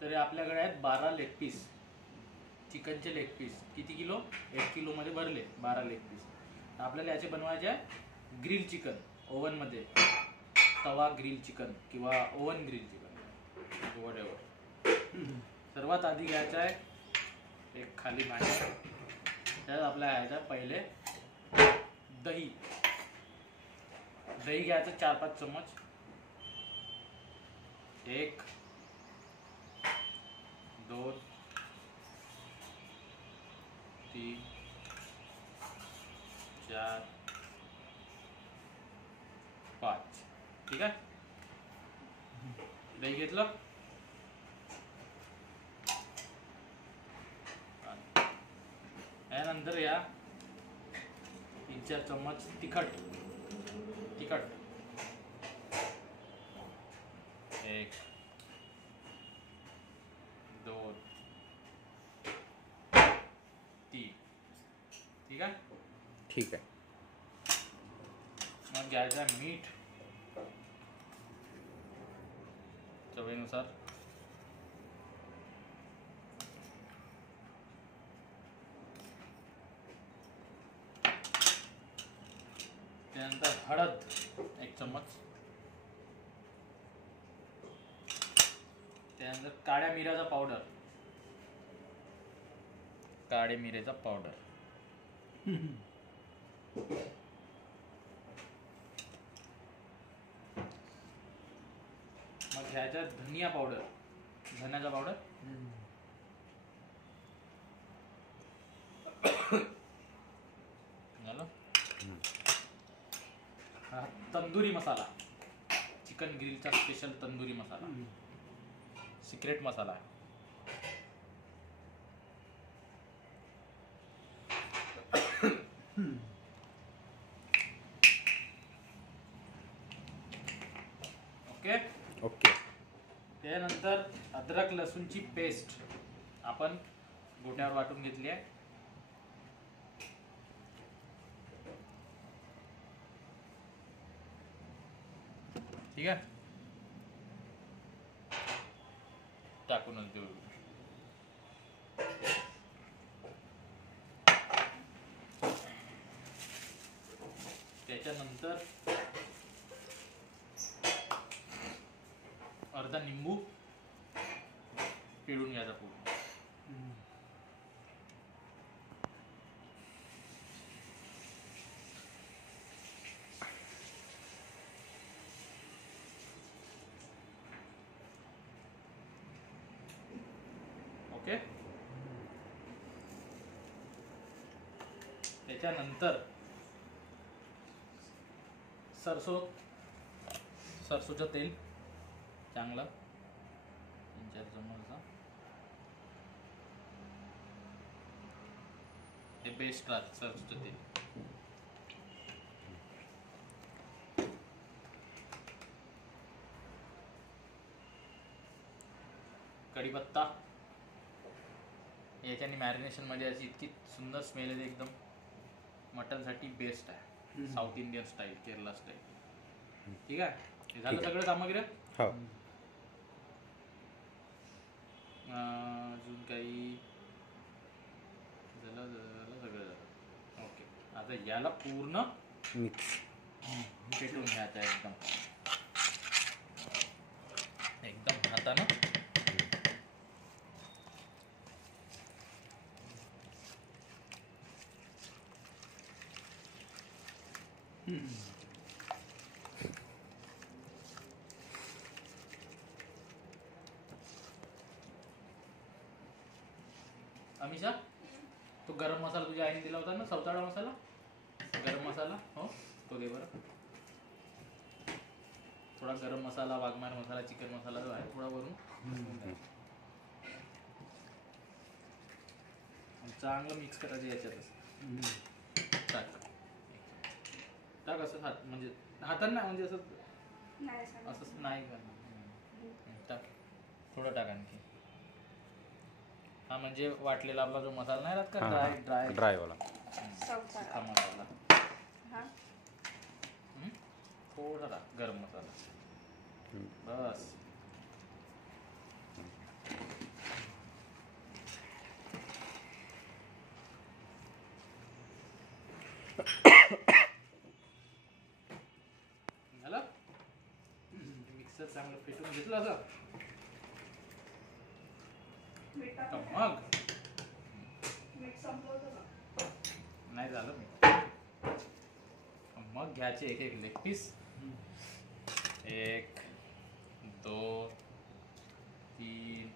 तर आपल्याकडे आहेत 12 लेग पीस, चिकनचे लेग पीस. किती किलो? 1 किलोमध्ये भरले 12 लेग पीस. आपल्याला याचे बनवायचे आहे ग्रिल चिकन, ओव्हनमध्ये, तवा ग्रिल चिकन किंवा ओव्हन ग्रिल चिकन, वॉटेवर. सर्वात आधी घ्यायचं आहे एक खाली भांडे. त्यात आपल्याला घ्यायचं पहिले दही. दही घ्यायचं 4-5 चम्मच. 1 2 3 4 5. ठीक आहे. दही घेतलं. यानंतर या 3-4 चम्मच तिखट. 1 2 3. ठीक आहे. ठीक आहे. मग घ्यायचं आहे मीठ चवीनुसार. त्यानंतर हळद 1 चम्मच. त्यानंतर काळ्या मिऱ्याचा पावडर. काळे मिऱ्याचा पावडर. मग घ्यायचा धनिया पावडर, धन्याचा पावडर. झालं. हा तंदुरी मसाला, चिकन ग्रिलचा स्पेशल तंदुरी मसाला, सिक्रेट मसाला. ओके. ओके. त्यानंतर अद्रक लसूणची पेस्ट आपण गोट्यावर वाटून घेतली आहे. ठीक आहे. टाकूनच देऊ. त्याच्यानंतर अर्धा निंबू पिळून घ्यायचा पूर्ण. ओके. त्याच्यानंतर सरसोचं तेल चांगलं 3-4 चम्मच. हे बेस्ट राहतं सरसोचं तेल. कढीपत्ता. याच्याने मॅरिनेशन मध्ये अशी इतकी सुंदर स्मेल येते, एकदम मटनसाठी बेस्ट आहे. South Indian style, Kerala style. ठीक आहे. हे झालं सगळं सामग्री. हो. अजून काही झालं सगळं झालं. ओके. आता याला पूर्ण मिक्स पेटून घ्यायचं आहे एकदम हातानं. अमिषा, तो गरम मसाला तुझ्या आईने दिला होता ना, सावताळा मसाला, गरम मसाला, हो तो दे बरं. थोडा गरम मसाला, वाघमार मसाला, चिकन मसाला जो आहे थोडा वरून चांगलं मिक्स करायचं याच्यातच. टाक असं हात, म्हणजे हातांना, म्हणजे असं नाही का. टाक थोडं, टाक आणखी. हा म्हणजे वाटलेला आपला जो मसाला नाही राहत का, ड्राय वाला हा मसाला. थोडा गरम मसाला बस. झालं. मिक्सर चांगलं फेटून घेतलं असं तर मग नाही झालं मग घ्यायचे एक एक लेग पीस. 1 2 3